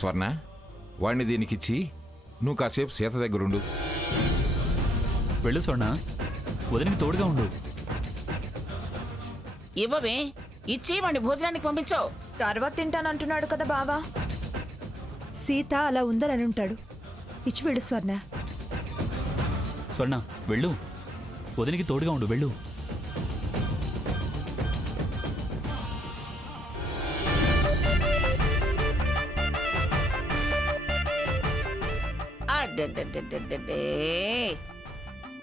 స్వర్ణ, వాణ్ణి దీనికిచ్చి నువ్వు కాసేపు సీత దగ్గరుండు. వెళ్ళు స్వర్ణ, వదిలికి తోడుగా ఉండు. ఇవ్వవే, ఇచ్చి వాడిని భోజనానికి పంపించో. తర్వాత తింటానంటున్నాడు కదా బావా. సీత అలా ఉందని ఉంటాడు. ఇచ్చి వెళ్ళు స్వర్ణ. స్వర్ణ వెళ్ళు, వదిలికి తోడుగా ఉండు. వెళ్ళు. అడ్డడ్డడ్డడ్డడ్డే,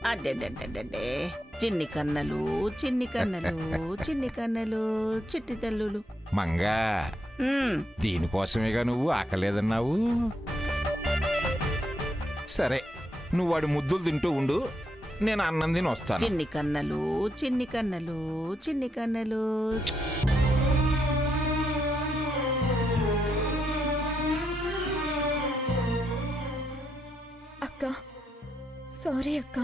అడ్డడ్డడ్డడ్డడ్డే. చిన్ని కన్నలు, చిన్ని కన్నలు, చిన్ని కన్నలు, చిట్టి తల్లులు. మంగా, దీనికోసమేగా నువ్వు ఆకలేదన్నావు. సరే, నువ్వు వాడి ముద్దులు తింటూ ఉండు, నేను అన్నం తిని వస్తాను. చిన్ని కన్నలు, చిన్ని కన్నలు, చిన్ని కన్నలు. అక్క, సారీ అక్క,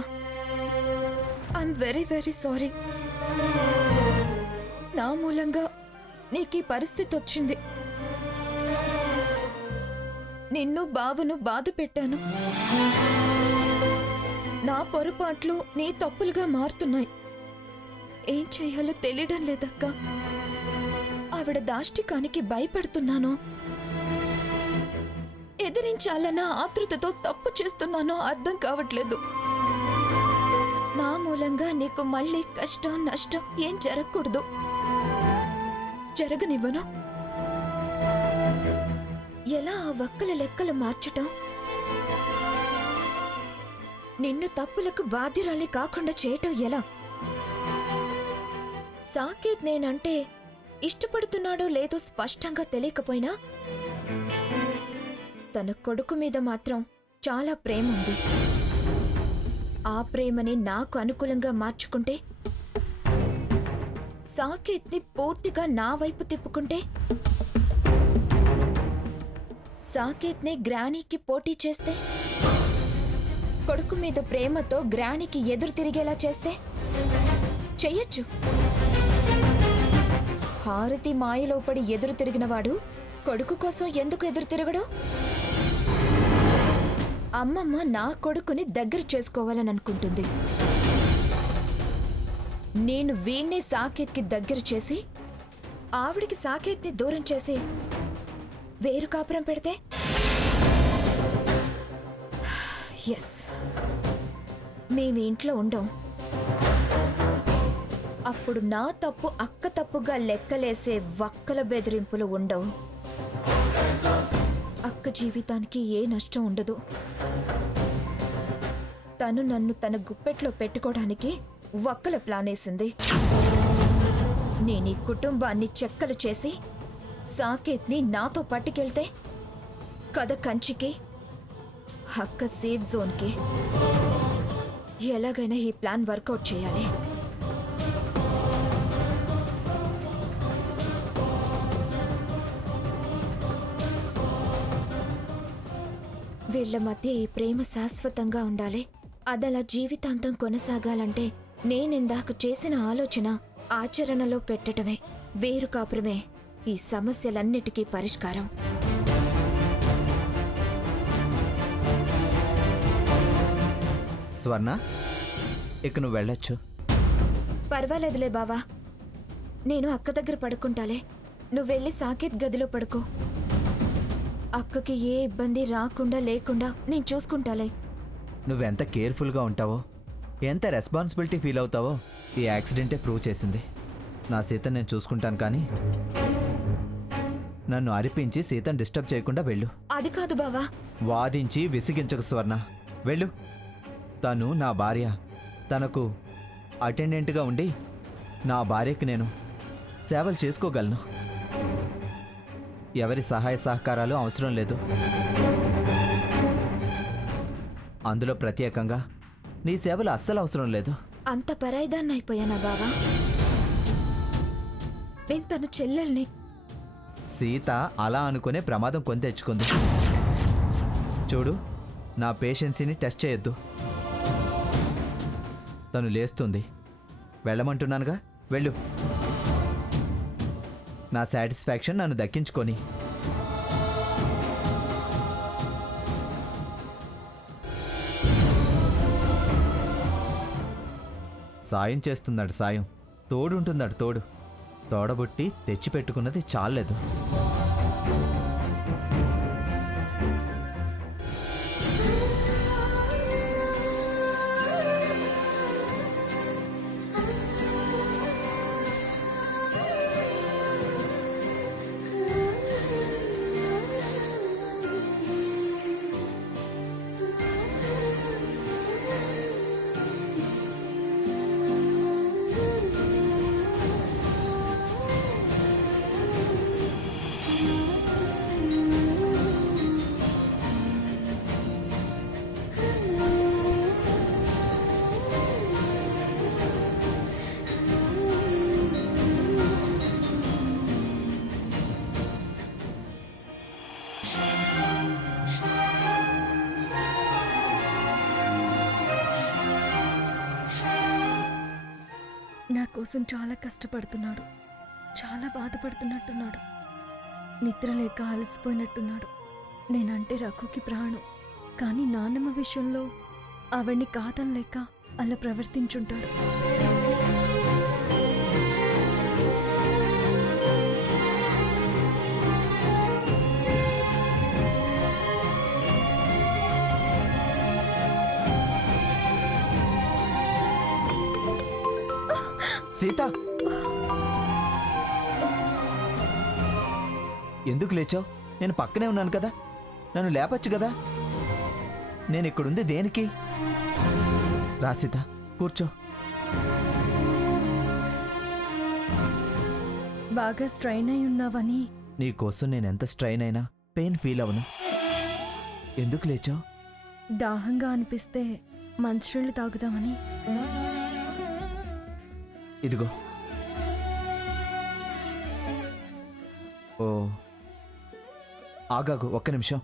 ఐఎమ్ వెరీ వెరీ సారీ. నా మూలంగా నీకు ఈ పరిస్థితి వచ్చింది. నిన్ను బావను బాధ పెట్టాను. నా పొరపాట్లు నీ తప్పులుగా మారుతున్నాయి. ఏం చెయ్యాలో తెలియడం లేదక్క. ఆవిడ దాష్టికానికి భయపడుతున్నానో, ఎదిరించాలన్న ఆతృతతో తప్పు చేస్తున్నానో అర్థం కావట్లేదు. నా మూలంగా నీకు మళ్ళీ కష్టం నష్టం ఏం జరగకూడదు. జరగనివ్వను. ఎలా ఆ వక్కల లెక్కలు మార్చటం, నిన్ను తప్పులకు బాధ్యురాలి కాకుండా చేయటం ఎలా? సాకేత్ నేనంటే ఇష్టపడుతున్నాడో లేదో స్పష్టంగా తెలియకపోయినా తన కొడుకు మీద మాత్రం చాలా ప్రేమ ఉంది. ఆ ప్రేమని నాకు అనుకూలంగా మార్చుకుంటే, సాకేత్ని పూర్తిగా నా వైపు తిప్పుకుంటే, సాకేత్ని గ్రానీకి పోటీ చేస్తే, కొడుకు మీద ప్రేమతో గ్రానీకి ఎదురు తిరిగేలా చేస్తే చెయ్యొచ్చు. హారతి మాయలో పడి ఎదురు తిరిగినవాడు కొడుకు కోసం ఎందుకు ఎదురు తిరగడు? అమ్మమ్మ నా కొడుకుని దగ్గర చేసుకోవాలని అనుకుంటుంది. నేను వీణ్ణే సాకేత్కి దగ్గర చేసి ఆవిడికి సాకేత్ని దూరం చేసి వేరు కాపురం పెడితే, ఎస్, మేము ఇంట్లో ఉండం. అప్పుడు నా తప్పు అక్క తప్పుగా లెక్కలేసే వక్కల బెదిరింపులు ఉండవు. అక్క జీవితానికి ఏ నష్టం ఉండదు. తను నన్ను తన గుప్పెట్లో పెట్టుకోవడానికి వక్కల ప్లానేసింది. నేను ఈ కుటుంబాన్ని చెక్కలు చేసి సాకేత్ని నాతో పట్టుకెళ్తే కథ కంచికి, అక్క సేఫ్ జోన్కి. ఎలాగైనా ఈ ప్లాన్ వర్కౌట్ చేయాలి. వీళ్ల మధ్య ఈ ప్రేమ శాశ్వతంగా ఉండాలి. అదలా జీవితాంతం కొనసాగాలంటే నేనిందాక చేసిన ఆలోచన ఆచరణలో పెట్టడమే, వేరు కాపురమే ఈ సమస్యలన్నిటికీ పరిష్కారం. స్వర్ణ, ఇక నువ్వు వెళ్ళొచ్చు. పర్వాలేదులే బావా, నేను అక్క దగ్గర పడుకుంటాలే. నువ్వెళ్ళి సాకేత్ గదిలో పడుకో. అక్కకి ఏ ఇబ్బంది రాకుండా లేకుండా నేను చూసుకుంటాలే. నువ్వెంత కేర్ఫుల్గా ఉంటావో, ఎంత రెస్పాన్సిబిలిటీ ఫీల్ అవుతావో ఈ యాక్సిడెంటే ప్రూవ్ చేసింది. నా సీతను నేను చూసుకుంటాను, కానీ నన్ను అరిపించి సీతను డిస్టర్బ్ చేయకుండా వెళ్ళు. అది కాదు బావా. వాదించి విసిగించకు స్వర్ణ, వెళ్ళు. తను నా భార్య. తనకు అటెండెంట్గా ఉండి నా భార్యకి నేను సేవలు చేసుకోగలను. ఎవరి సహాయ సహకారాలు అవసరం లేదు. అందులో ప్రత్యేకంగా నీ సేవలు అస్సలు అవసరం లేదు. అంత పరాయిదాన్ని అయిపోయానా బావా? నేను తన చెల్లెల్ని. సీత అలా అనుకునే ప్రమాదం కొని తెచ్చుకుంది. చూడు, నా పేషెన్సీని టెస్ట్ చేయొద్దు. తను లేస్తుంది. వెళ్ళమంటున్నానుగా, వెళ్ళు. నా సాటిస్ఫాక్షన్ నన్ను దక్కించుకొని. సాయం చేస్తున్నాడు సాయం, తోడుంటున్నాడు తోడు. తోడబుట్టి తెచ్చిపెట్టుకున్నది చాలేదు. నా కోసం చాలా కష్టపడుతున్నాడు, చాలా బాధపడుతున్నట్టున్నాడు, నిద్ర లేక అలసిపోయినట్టున్నాడు. నేనంటే రఘుకి ప్రాణం, కానీ నాన్నమ్మ విషయంలో ఆవిడ్ని కాదనలేక అలా ప్రవర్తించుంటాడు. సీత, ఎందుకు లేచావు? నేను పక్కనే ఉన్నాను కదా, నన్ను లేపచ్చు కదా. నేను ఇక్కడుంది దేనికి? రా సీత, కూర్చో. బాగా స్ట్రైన్ అయి ఉన్నావని. నీకోసం నేను ఎంత స్ట్రైన్ అయినా పెయిన్ ఫీల్ అవను. ఎందుకు లేచావు? దాహంగా అనిపిస్తే మంచినీళ్ళు తాగుదామని. ఇదిగో. ఓ, ఆగాగు ఒక్క నిమిషం.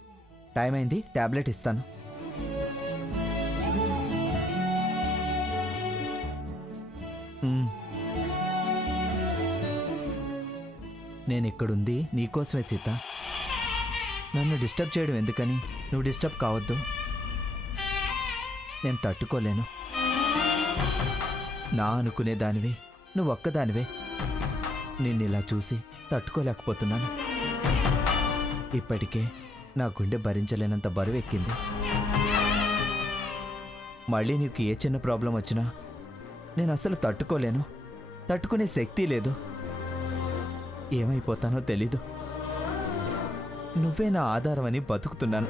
టైం అయింది, టాబ్లెట్ ఇస్తాను. నేను ఇక్కడుంది నీకోసమే సీత. నన్ను డిస్టర్బ్ చేయడం ఎందుకని? నువ్వు డిస్టర్బ్ కావద్దు. నేను తట్టుకోలేను. నా అనుకునే దానివే, నువ్వు ఒక్కదానివే. నిన్నిలా చూసి తట్టుకోలేకపోతున్నాను. ఇప్పటికే నా గుండె భరించలేనంత బరువు ఎక్కింది. మళ్ళీ నీకు ఏ చిన్న ప్రాబ్లం వచ్చినా నేను అసలు తట్టుకోలేను. తట్టుకునే శక్తి లేదు. ఏమైపోతానో తెలీదు. నువ్వే నా ఆధారం అని బతుకుతున్నాను.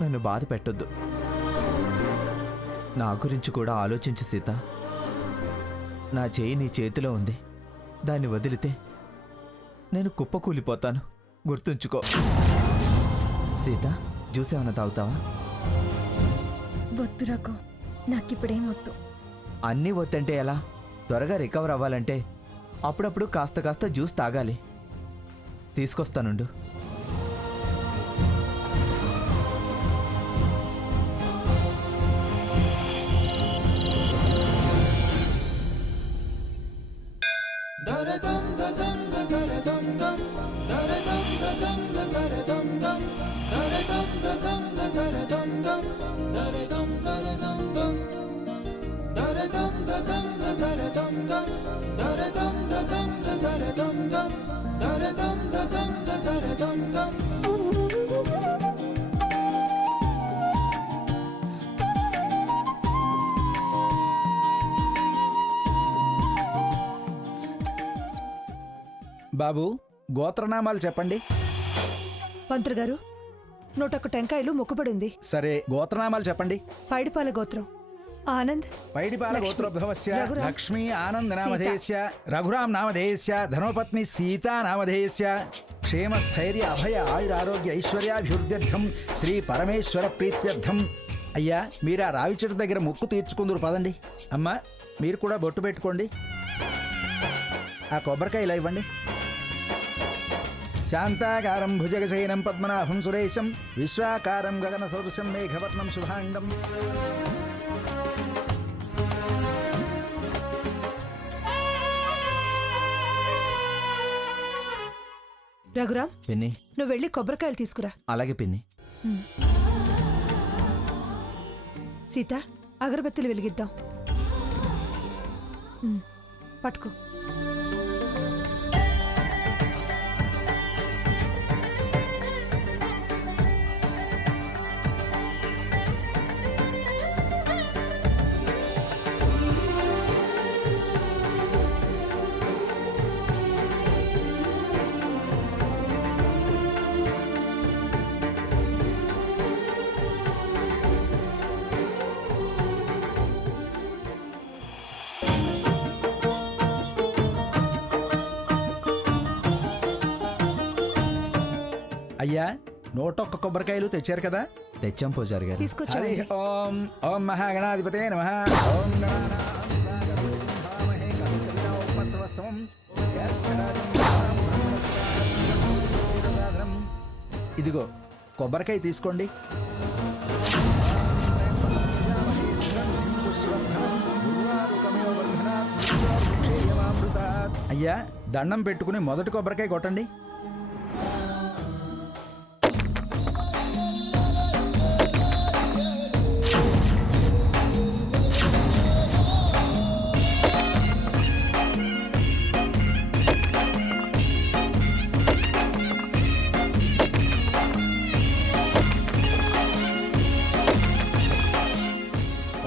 నన్ను బాధ పెట్టొద్దు. నా గురించి కూడా ఆలోచించు సీత. నా చేయి నీ చేతిలో ఉంది. దాన్ని వదిలితే నేను కుప్పకూలిపోతాను. గుర్తుంచుకో. సీత, జ్యూస్ ఏమైనా తాగుతావా? వద్దు రఘు, నాకిప్పుడేం వద్దు. అన్నీ వద్దంటే ఎలా? త్వరగా రికవర్ అవ్వాలంటే అప్పుడప్పుడు కాస్త కాస్త జ్యూస్ తాగాలి. తీసుకొస్తానుండు. బాబు, గోత్రనామాలు చెప్పండి. పంతులు గారు, 101 టెంకాయలు మొక్కుబడి ఉంది. సరే, గోత్రనామాలు చెప్పండి. పైడిపాల గోత్రం ఆనంద్, పైడిపాల లక్ష్మి, గోత్రోద్భవస్య రఘురామ్, లక్ష్మీ ఆనంద్ నామధేయస్య రఘురామ్ నామధేయస్య ధర్మపత్ని సీతా నామధేయస్య క్షేమస్థైర్య అభయ ఆయురారోగ్య ఐశ్వర్యాభివృద్ధ్యర్థం శ్రీ పరమేశ్వర ప్రీత్యర్థం. అయ్యా, మీరు ఆ రావి చెట్టు దగ్గర మొక్కు తీర్చుకుందరు పదండి. అమ్మా, మీరు కూడా బొట్టు పెట్టుకోండి. ఆ కొబ్బరికాయ ఇలా ఇవ్వండి. శాంతాకారం భుజగశయనం పద్మనాభం సురేశం విశ్వాకారం గగన సదృశం మేఘవర్ణం శుభాంగం. రఘురామ్, పిన్ని. నువ్వు వెళ్ళి కొబ్బరికాయలు తీసుకురా. అలాగే పిన్ని. సీత, అగరబత్తిలు వెలిగిద్దాం. పట్టుకో. అయ్యా 101 కొబ్బరికాయలు తెచ్చారు కదా. తెచ్చాం పూజారి గారు. హరి తీసుకొచ్చాను. ఓం ఓం మహాగణాధిపతే నమః. ఓం ఇదిగో కొబ్బరికాయ తీసుకోండి. అయ్యా దండం పెట్టుకుని మొదటి కొబ్బరికాయ కొట్టండి.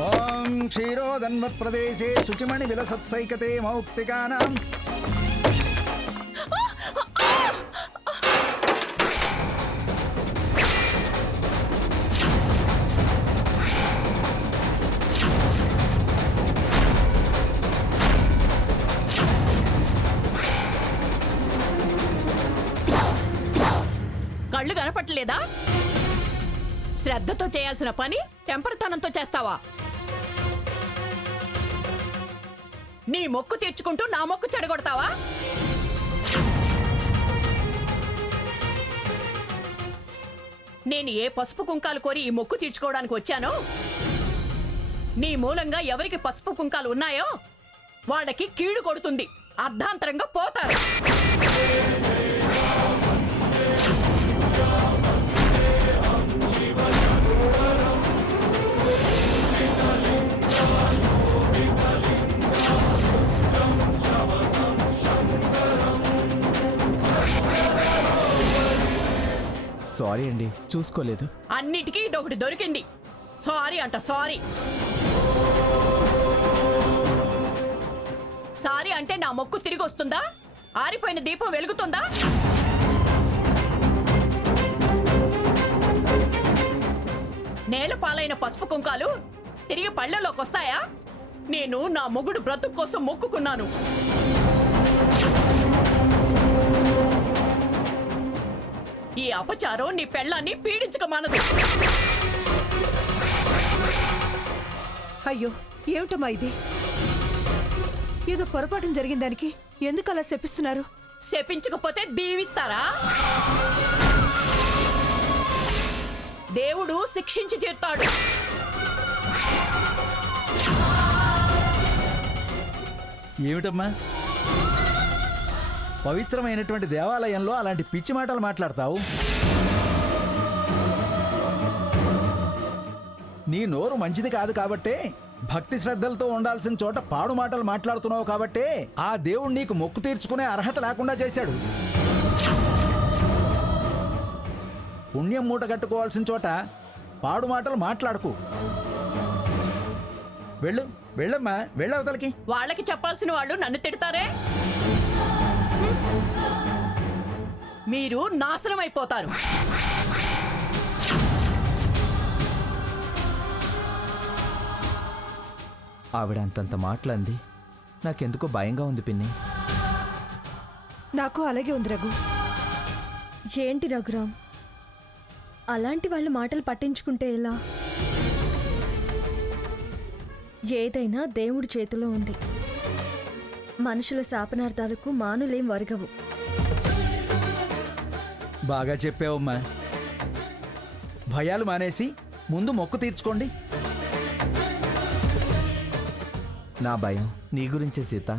ఓం క్షీరోదన్వత్ప్రదేశే శుచిమణి విలసత్సైకతే మౌక్తికానాం. కళ్ళు కనపట్టలేదా? శ్రద్ధతో చేయాల్సిన పని టెంపర్తనంతో చేస్తావా? నీ మొక్కు తీర్చుకుంటూ నా మొక్కు చెడగొడతావా? నేను ఏ పసుపు కుంకాలు కోరి ఈ మొక్కు తీర్చుకోవడానికి వచ్చానో, నీ మూలంగా ఎవరికి పసుపు కుంకాలు ఉన్నాయో వాళ్ళకి కీడు కొడుతుంది, అర్ధాంతరంగా పోతారు. సారీ అండి, చూసుకోలేదు. అన్నిటికీ ఇదొకటి దొరికింది. సారీ అంట సారీ. సారీ అంటే నా మొక్కు తిరిగి వస్తుందా? ఆరిపోయిన దీపం వెలుగుతుందా? నేల పాలైన పసుపు కుంకాలు తిరిగి పళ్ళలోకి వస్తాయా? నేను నా మొగుడు బ్రతుకు కోసం మొక్కుకున్నాను. ఈ అపచారం నీ పెళ్ళాన్ని పీడించక మానదు. అయ్యో ఏమిటమ్మా ఇది? ఏదో పొరపాటు జరిగిన దానికి ఎందుకు అలా శపిస్తున్నారు? శపించకపోతే దీవిస్తారా? దేవుడు శిక్షించి తీరుతాడు. ఏమిటమ్మా పవిత్రమైనటువంటి దేవాలయంలో అలాంటి పిచ్చి మాటలు మాట్లాడతావు? నీ నోరు మంచిది కాదు కాబట్టే, భక్తి శ్రద్ధలతో ఉండాల్సిన చోట పాడు మాటలు మాట్లాడుతున్నావు కాబట్టే ఆ దేవుడు నీకు మొక్కు తీర్చుకునే అర్హత లేకుండా చేశాడు. పుణ్యం మూట కట్టుకోవాల్సిన చోట పాడు మాటలు మాట్లాడకు. వెళ్ళు, వెళ్ళమ్మా, వెళ్ళవతలకి. వాళ్ళకి చెప్పాల్సిన వాళ్ళు నన్ను తిడతారే? మీరు నాశనం అయిపోతారు. ఆవిడ అంతంత మాటలంది. నాకెందుకో భయంగా ఉంది పిన్ని. నాకు అలాగే ఉంది రఘు. ఏంటి రఘురామ్, అలాంటి వాళ్ళ మాటలు పట్టించుకుంటే ఎలా? ఏదైనా దేవుడి చేతిలో ఉంది. మనుషుల శాపనార్థాలకు మానులేం వరగవు. బాగా చెప్పావమ్మా. భయాలు మానేసి ముందు మొక్కు తీర్చుకోండి. నా భయం నీ గురించే సీత.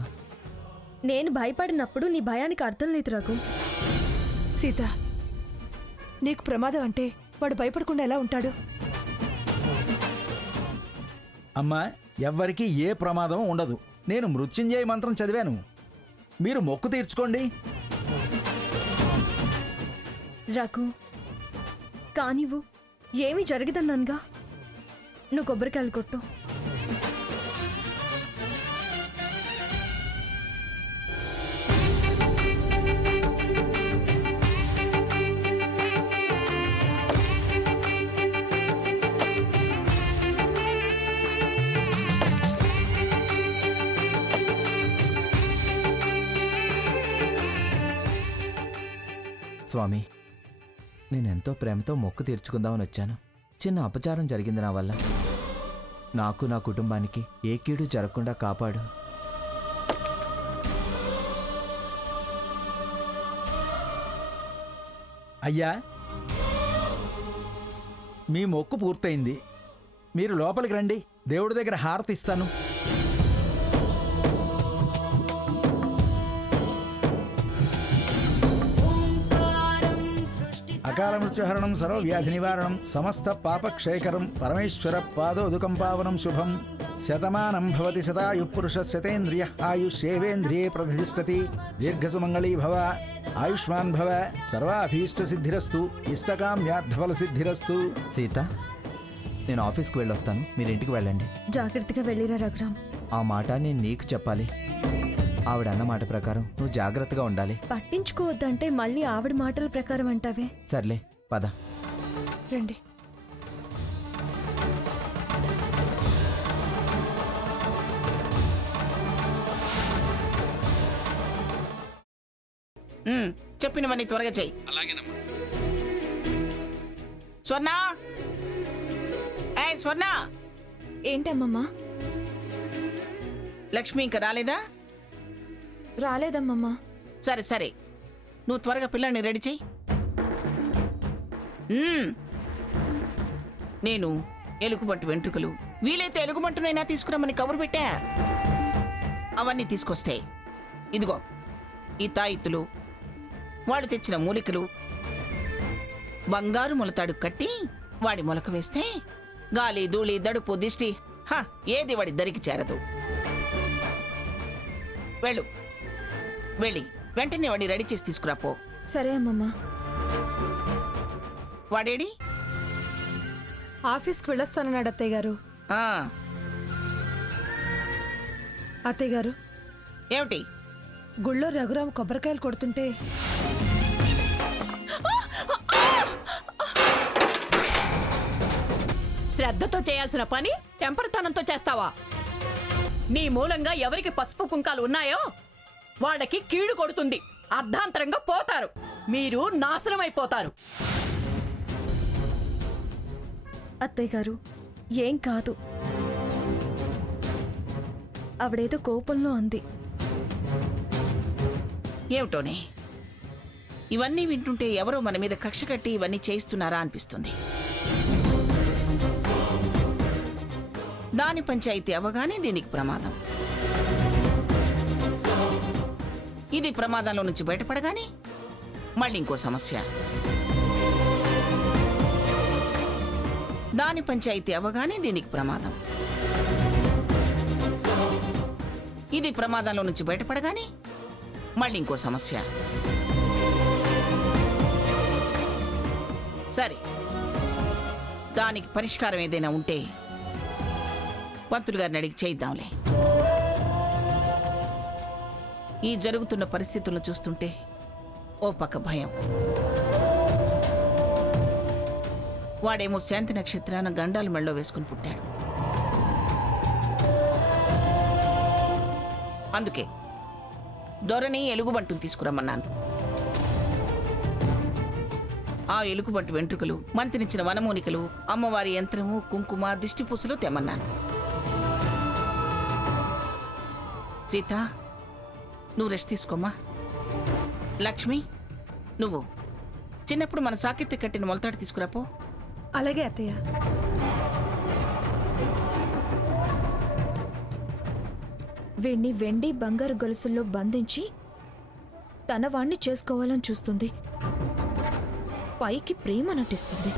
నేను భయపడినప్పుడు నీ భయానికి అర్థం లేదు రఘు. సీత, నీకు ప్రమాదం అంటే వాడు భయపడకుండా ఎలా ఉంటాడు? అమ్మా, ఎవ్వరికీ ఏ ప్రమాదం ఉండదు. నేను మృత్యుంజయ మంత్రం చదివాను. మీరు మొక్కు తీర్చుకోండి. రఘు కానివ్వు, ఏమీ జరగదన్నానుగా. నువ్వు కొబ్బరికాయలు కొట్టు. స్వామి, నేనెంతో ప్రేమతో మొక్కు తీర్చుకుందామని వచ్చాను. చిన్న అపచారం జరిగింది నా వల్ల. నాకు నా కుటుంబానికి ఏ కీడు జరగకుండా కాపాడు. అయ్యా, మీ మొక్కు పూర్తయింది. మీరు లోపలికి రండి. దేవుడి దగ్గర హారతి ఇస్తాను. అకాల మృత్యుహరణం, సర్వవ్యాధి నివారణం, సమస్త పాపక్షయకరం, పరమేశ్వర పాదోదుకం పావనం శుభం. శతమానం భవతి శతాయు పురుష శతేంద్రియ ఆయుష్యేవేంద్రియే ప్రతిష్టతి. దీర్ఘసుమంగళీ భవ, ఆయుష్మాన్ భవ, సర్వాభీష్ట సిద్ధిరస్తు, ఇష్టకామ్యార్థఫల సిద్ధిరస్తు. సీత, నేను ఆఫీస్కి వెళ్ళొస్తాను, మీరు ఇంటికి వెళ్ళండి. జాగ్రత్తగా వెళ్ళిరా రఘురామ్. ఆ మాట నేను నీకు చెప్పాలి. ఆవిడ అన్న మాట ప్రకారం నువ్వు జాగ్రత్తగా ఉండాలి. పట్టించుకోవద్దంటే మళ్ళీ ఆవిడ మాటల ప్రకారం అంటావే. సర్లే, పద. రండి. చెప్పినవన్నీ త్వరగా చెయ్యి. స్వర్ణ, స్వర్ణ, ఏంటమ్మమ్మా? లక్ష్మి ఇంకా రాలేదా? రాలేదమ్మమ్మా. సరే సరే, నువ్వు త్వరగా పిల్లని రెడీ చెయ్యి. నేను ఎలుగుబంటు వెంట్రుకలు, వీలైతే ఎలుగుబంటునైనా తీసుకురమ్మని కబురు పెట్టా. అవన్నీ తీసుకొస్తే ఇదిగో ఈ తాయిత్తులు, వాడు తెచ్చిన మూలికలు, బంగారు మొలతాడు కట్టి వాడి మొలక వేస్తే గాలి ధూళి దడుపు దిష్టి ఏది వాడి దరికి చేరదు. వెళ్ళు, వెళ్ళి వెంటనే వాడిని రెడీ చేసి తీసుకురాపో. సరే అమ్మమ్మా. వాడేడి? ఆఫీస్కి వెళ్ళొస్తానన్నాడు అత్తయ్య గారు. అత్తయ్య గారు, ఏమిటి? గుళ్ళో రఘురామ్ కొబ్బరికాయలు కొడుతుంటే శ్రద్ధతో చేయాల్సిన పని టెంపర్తనంతో చేస్తావా? నీ మూలంగా ఎవరికి పసుపు కుంకాలు ఉన్నాయో వాళ్ళకి కీడు కొడుతుంది. అర్ధాంతరంగా పోతారు. మీరు నాశనం అయిపోతారు. అత్తయ్య గారు, ఏం కాదు. ఆవిడేదో కోపంలో అంది. ఏమిటోనే, ఇవన్నీ వింటుంటే ఎవరో మన మీద కక్ష కట్టి ఇవన్నీ చేయిస్తున్నారా అనిపిస్తుంది. దాని పంచాయితీ అవగానే దీనికి ప్రమాదం. ఇది ప్రమాదంలో నుంచి బయటపడగానే మళ్ళీ ఇంకో సమస్య. దాని పంచాయితీ అవగానే దీనికి ప్రమాదం. ఇది ప్రమాదంలో నుంచి బయటపడగానే మళ్ళీ ఇంకో సమస్య. సరే, దానికి పరిష్కారం ఏదైనా ఉంటే పంతులు గారిని అడిగి చేయిద్దాంలే. ఈ జరుగుతున్న పరిస్థితులను చూస్తుంటే ఓ పక్క భయం. వాడేమో శాంతి నక్షత్రాన గండాలు మెళ్ళో వేసుకుని పుట్టాడు. అందుకే దొరని ఎలుగుబంటును తీసుకురమ్మన్నాను. ఆ ఎలుగుబంటు వెంట్రుకలు, మంత్రినిచ్చిన వనమూలికలు, అమ్మవారి యంత్రము, కుంకుమ, దిష్టిపూసలు తెమ్మన్నాను. సీత, నువ్వు రెస్ట్ తీసుకోమ్మా. లక్ష్మి, నువ్వు చిన్నప్పుడు మన సాకెత్తి కట్టిన మొలతాడు తీసుకురాపో. అలాగే అత్తయ్య. వీణ్ణి వెండి బంగారు గొలుసుల్లో బంధించి తన వాణ్ణి చేసుకోవాలని చూస్తుంది. పైకి ప్రేమ నటిస్తుంది.